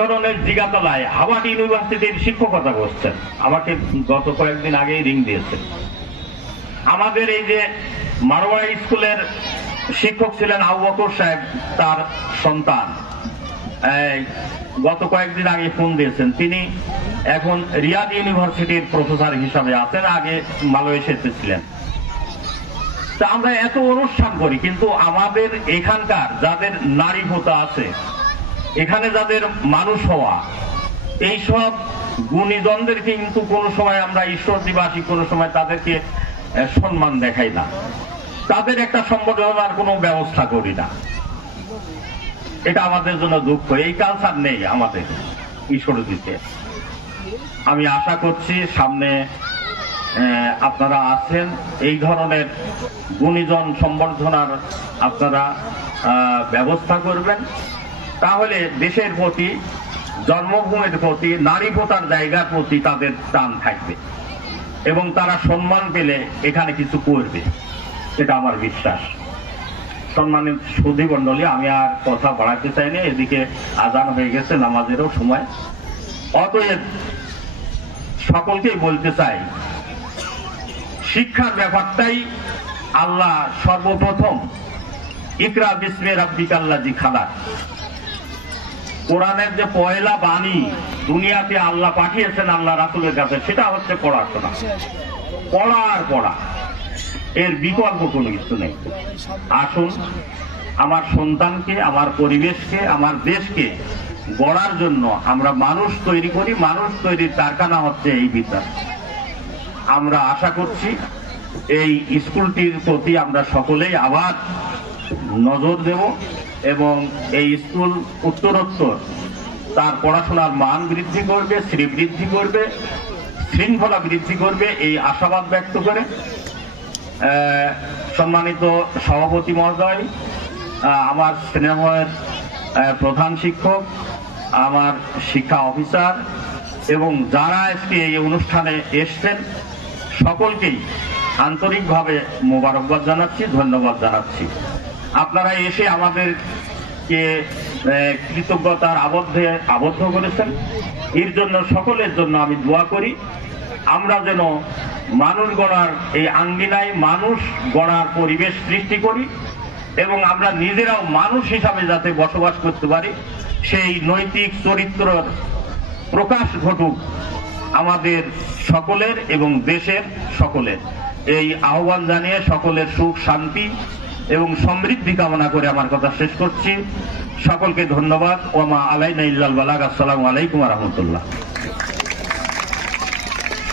ধরনের জিগাতলায় হাওয়ার্ড ইউনিভার্সিটির শিক্ষকতা করছেন, আমাকে গত কয়েকদিন আগেই রিং দিয়েছেন। আমাদের এই যে মারোয়া স্কুলের শিক্ষক ছিলেন আবু বকর সাহেব, তার সন্তান গত কয়েকদিন আগে ফোন দিয়েছেন। তিনি এখন রিয়াদ ইউনিভার্সিটির প্রফেসর হিসাবে আছেন, আগে মালয়েশিয়াতে ছিলেন। তা আমরা এত অনুষ্ঠান করি, কিন্তু আমাদের এখানকার যাদের নারীভূতা আছে, এখানে যাদের মানুষ হওয়া, এইসব গুণীজনদেরকে কিন্তু কোনো সময় আমরা ঈশ্বর দিবাসী কোনো সময় তাদেরকে সম্মান দেখাই না, তাদের একটা সম্বর্ধনার কোনো ব্যবস্থা করি না। এটা আমাদের জন্য দুঃখ, এই কালচার নেই আমাদের ঈশ্বর দিতে। আমি আশা করছি সামনে আপনারা আছেন, এই ধরনের গুণীজন সম্বর্ধনার আপনারা ব্যবস্থা করবেন, তাহলে দেশের প্রতি, জন্মভূমির প্রতি, নারীভূতার জায়গার প্রতি তাদের টান থাকবে এবং তারা সম্মান পেলে এখানে কিছু করবে, এটা আমার বিশ্বাস। সম্মানিত সুধী মণ্ডলী, আমি আর কথা বাড়াতে চাই না, এদিকে আজান হয়ে গেছে, নামাজেরও সময়। অতএব সকলকেই বলতে চাই, শিক্ষার ব্যাপারটাই আল্লাহ সর্বপ্রথম ইকরা বিসমি রাব্বিকাল্লাযী খালাক, কোরআনের যে পয়লা বাণী দুনিয়াতে আল্লাহ পাঠিয়েছেন আল্লাহ রাসূলের কাছে, সেটা হচ্ছে পড়াশোনা। পড়া আর পড়া, এর বিকল্প কোনো কিছু নেই। আসুন আমার সন্তানকে, আমার পরিবেশকে, আমার দেশকে গড়ার জন্য আমরা মানুষ তৈরি করি। মানুষ তৈরির কারখানা হচ্ছে এই বিদ্যালয়। আমরা আশা করছি এই স্কুলটির প্রতি আমরা সকলেই আবার নজর দেব এবং এই স্কুল উত্তরোত্তর তার পড়াশোনার মান বৃদ্ধি করবে, শ্রী বৃদ্ধি করবে, শৃঙ্খলা বৃদ্ধি করবে, এই আশাবাদ ব্যক্ত করে সম্মানিত সভাপতি মহোদয়, আমার স্নেহের প্রধান শিক্ষক, আমার শিক্ষা অফিসার এবং যারা আজকে এই অনুষ্ঠানে এসছেন সকলকেই আন্তরিকভাবে মোবারকবাদ জানাচ্ছি, ধন্যবাদ জানাচ্ছি। আপনারা এসে আমাদেরকে কৃতজ্ঞতার আবদ্ধ করেছেন, এর জন্য সকলের জন্য আমি দোয়া করি। আমরা যেন মানুষ গড়ার এই আঙ্গিনায় মানুষ গড়ার পরিবেশ সৃষ্টি করি এবং আমরা নিজেরাও মানুষ হিসাবে যাতে বসবাস করতে পারি, সেই নৈতিক চরিত্রের প্রকাশ ঘটুক আমাদের সকলের এবং দেশের সকলের। এই আহ্বান জানিয়ে সকলের সুখ, শান্তি এবং সমৃদ্ধি কামনা করে আমার কথা শেষ করছি। সকলকে ধন্যবাদ। ওমা আলাইনা ইল্লাল বালাগ। আসসালামু আলাইকুম ওয়া রাহমাতুল্লাহ।